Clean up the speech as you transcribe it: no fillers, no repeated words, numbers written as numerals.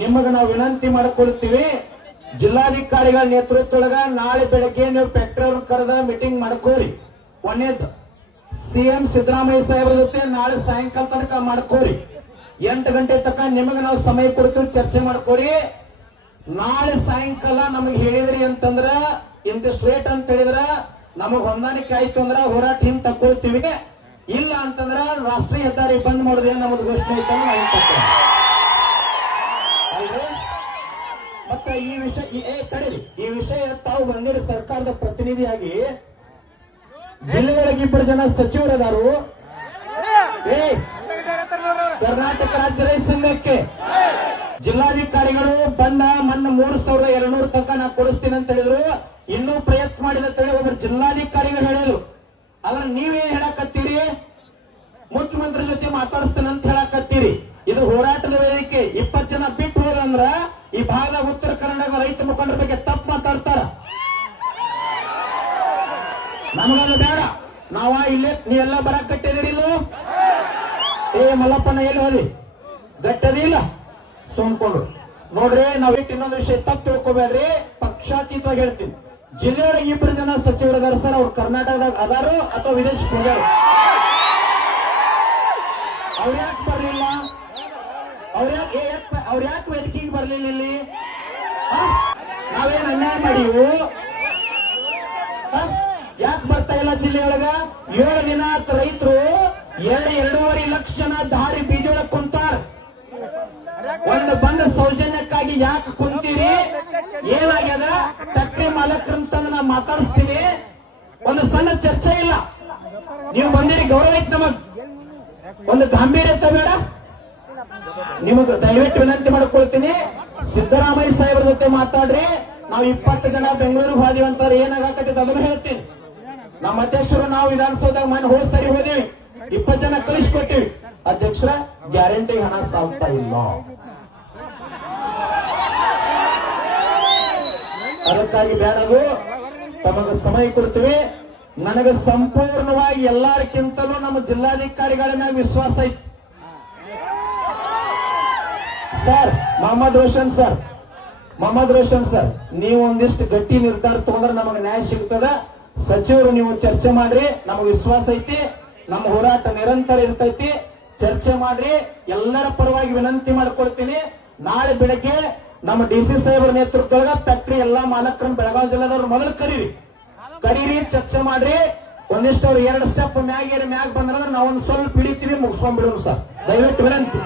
ನಿಮಗೆ ನಾವು ವಿನಂತಿ ಮಾಡಿಕೊಳ್ತೀವಿ, ಜಿಲ್ಲಾಧಿಕಾರಿಗಳ ನೇತೃತ್ವದೊಳಗ ನಾಳೆ ಬೆಳಗ್ಗೆ ನೀವು ಫ್ಯಾಕ್ಟರಿ ಕರೆದ ಮೀಟಿಂಗ್ ಮಾಡ್ಕೋರಿ. ಒಂದೇದು ಸಿಎಂ ಸಿದ್ದರಾಮಯ್ಯ ಸಾಹೇಬ್ರ ಜೊತೆ ನಾಳೆ ಸಾಯಂಕಾಲ ತನಕ ಮಾಡ್ಕೋರಿ. 8 ಗಂಟೆ ತನಕ ನಿಮಗೆ ನಾವು ಸಮಯ ಕೊಡ್ತೀವಿ, ಚರ್ಚೆ ಮಾಡ್ಕೋರಿ. ನಾಳೆ ಸಾಯಂಕಾಲ ನಮಗೆ ಹೇಳಿದ್ರಿ ಅಂತಂದ್ರ ಇಂತಿಷ್ಟು ರೇಟ್ ಅಂತ ಹೇಳಿದ್ರ ನಮಗ್ ಹೊಂದಾಣಿಕೆ ಆಯ್ತು ಅಂದ್ರ ಹೋರಾಟ ಹಿಂಗ್ ತಕ್ಕೊಳ್ತೀವಿ. ಇಲ್ಲ ಅಂತಂದ್ರ ರಾಷ್ಟ್ರೀಯ ಹೆದ್ದಾರಿ ಬಂದ್ ಮಾಡೋದೇ ನಮಗ್ ಘೋಷಣೆ ಐತಂದ್ರೆ ಮತ್ತೆ ಈ ವಿಷಯ ತಡೀರಿ, ಈ ವಿಷಯ ತಾವು ಬಂದಿರಿ ಸರ್ಕಾರದ ಪ್ರತಿನಿಧಿಯಾಗಿ. ಜಿಲ್ಲೆಯೊಳಗೆ 2 ಜನ ಸಚಿವರದಾರು. ಕರ್ನಾಟಕ ರಾಜ್ಯ ರೈತ ಸಂಘಕ್ಕೆ ಜಿಲ್ಲಾಧಿಕಾರಿಗಳು ಬಂದ ಮೊನ್ನೆ 3200 ತನಕ ನಾ ಕೊಡಿಸ್ತೀನಿ ಅಂತ ಹೇಳಿದ್ರು. ಇನ್ನೂ ಪ್ರಯತ್ನ ಮಾಡಿದ ಅಂತ ಹೇಳಿ ಒಬ್ಬರು ಜಿಲ್ಲಾಧಿಕಾರಿಗಳು ಹೇಳಿದ್ರು. ಆದ್ರೆ ನೀವೇನ್ ಹೇಳಕತ್ತೀರಿ? ಮುಖ್ಯಮಂತ್ರಿ ಜೊತೆ ಮಾತಾಡಿಸ್ತೇನೆ ಅಂತ ಹೇಳಕತ್ತೀರಿ. ಇದು ಹೋರಾಟದ ವೇದಿಕೆ. 20 ಜನ ಬಿಟ್ಟು ಹೋದಂದ್ರ ಈ ಭಾಗದ ಉತ್ತರ ಕರ್ನಾಟಕ ರೈತ ಮುಖಂಡರ ಬಗ್ಗೆ ತಪ್ಪು ಮಾತಾಡ್ತಾರ. ನಮಗಲ್ಲ ಬೇಡ. ನಾವ ಇಲ್ಲೇ ನೀವೆಲ್ಲ ಬರಕ್ ಕಟ್ಟಿದಿರಿ. ಮಲ್ಲಪ್ಪನ ಎಲ್ಲಿ ಹೋಗಿ ಗಟ್ಟದಿಲ್ಲ ಸುಮ್ಕೊಂಡು ನೋಡ್ರಿ. ನಾವ್ ಇನ್ನೊಂದು ವಿಷಯ ತಪ್ಪು ತಿಳ್ಕೊಬೇಡ್ರಿ, ಪಕ್ಷಾತೀತವಾಗಿ ಹೇಳ್ತೀನಿ. ಜಿಲ್ಲೆಯೊಳಗೆ 2 ಜನ ಸಚಿವರು ಅದಾರ ಸರ್. ಅವ್ರು ಕರ್ನಾಟಕದಾಗ ಅದಾರು ಅಥವಾ ವಿದೇಶಕ್ಕೆ ಹೋಗ್ಯಾರ. ಅವ್ರ್ಯಾಕೆ ಬರ್ಲಿಲ್ಲ? ಅವ್ರ್ಯಾಕೆ ವೇದಿಕೆಗೆ ಬರ್ಲಿಲ್ಲ? ಇಲ್ಲಿ ನಾವೇನ್ ಅನ್ಯಾಯ ಮಾಡಿವು? ಯಾಕೆ ಬರ್ತಾ ಇಲ್ಲ ಜಿಲ್ಲೆಯೊಳಗ? 7 ದಿನ ರೈತರು 2.5 ಲಕ್ಷ ಜನ ದಾರಿ ಬೀದಿಯೊಳಗೆ ಕುಂತಾರ. ಒಂದು ಬಂದ ಸೌಜನ್ಯಕ್ಕಾಗಿ ಯಾಕೆ ಕುಂತೀರಿ? ಏನಾಗ್ಯದ? ಫ್ಯಾಕ್ಟರಿ ಮಾಲಕರಂತಂದು ನಾ ಮಾತಾಡಿಸ್ತೀನಿ. ಒಂದು ಸಣ್ಣ ಚರ್ಚೆ ಇಲ್ಲ. ನೀವು ಬಂದಿರಿ, ಗೌರವ ಐತಿ ನಮಗ್. ಒಂದು ಗಾಂಭೀರ್ಯತೆ ಬೇಡ ನಿಮಗ್. ದಯವಿಟ್ಟು ವಿನಂತಿ ಮಾಡ್ಕೊಳ್ತೀನಿ, ಸಿದ್ದರಾಮಯ್ಯ ಸಾಹೇಬ್ರ ಜೊತೆ ಮಾತಾಡ್ರಿ. ನಾವು 20 ಜನ ಬೆಂಗಳೂರಿಗೆ ಹೋದಿವಿ ಅಂತಾರೆ. ಏನಾಗತ್ತೈತೆ ಅದನ್ನು ಹೇಳ್ತೀನಿ. ನಮ್ಮ ಅಧ್ಯಕ್ಷರು ನಾವು ವಿಧಾನಸೌಧದಾಗ ಮನೆ ಹೋದ್ ಸರಿ ಹೋದಿವಿ, 20 ಜನ ಕಳಿಸ್ಕೊಟ್ಟಿವಿ. ಅಧ್ಯಕ್ಷರ ಗ್ಯಾರಂಟಿ ಹಣ ಸಾಲ್ತಾ ಇಲ್ಲ. ಅದಕ್ಕಾಗಿ ಬೇಡದು, ತಮಗೆ ಸಮಯ ಕೊಡ್ತೀವಿ. ನನಗೆ ಸಂಪೂರ್ಣವಾಗಿ ಎಲ್ಲಾರಕ್ಕಿಂತಲೂ ನಮ್ಮ ಜಿಲ್ಲಾಧಿಕಾರಿಗಳ ಮ್ಯಾಗ ವಿಶ್ವಾಸ ಐತಿ ಸರ್. ಮೊಹಮ್ಮದ್ ರೋಷನ್ ಸರ್, ನೀವು ಒಂದಿಷ್ಟು ಗಟ್ಟಿ ನಿರ್ಧಾರ ತಗೊಂಡ್ರೆ ನಮಗೆ ನ್ಯಾಯ ಸಿಗ್ತದ. ಸಚಿವರು ನೀವು ಚರ್ಚೆ ಮಾಡ್ರಿ, ನಮಗೆ ವಿಶ್ವಾಸ ಐತಿ. ನಮ್ಮ ಹೋರಾಟ ನಿರಂತರ ಇರ್ತೈತಿ. ಚರ್ಚೆ ಮಾಡ್ರಿ. ಎಲ್ಲರ ಪರವಾಗಿ ವಿನಂತಿ ಮಾಡ್ಕೊಳ್ತೀನಿ. ನಾಳೆ ಬೆಳಗ್ಗೆ ನಮ್ಮ DC ಸಾಹೇಬರ ನೇತೃತ್ವದೊಳಗ ಫ್ಯಾಕ್ಟರಿ ಎಲ್ಲಾ ಮಾಲಕರನ್ನು ಬೆಳಗಾವಿ ಜಿಲ್ಲೆದವ್ರು ಮೊದಲು ಕರೀರಿ, ಚರ್ಚೆ ಮಾಡ್ರಿ. ಒಂದಿಷ್ಟು ಅವ್ರು 2 ಸ್ಟೆಪ್ ಮ್ಯಾಗ್ ಬಂದ್ರೆ ನಾವೊಂದು ಸ್ವಲ್ಪ ಹಿಡಿತೀವಿ, ಮುಗಿಸ್ಕೊಂಡ್ಬಿಡೋರು ಸರ್. ದಯವಿಟ್ಟು ವಿನಂತಿ.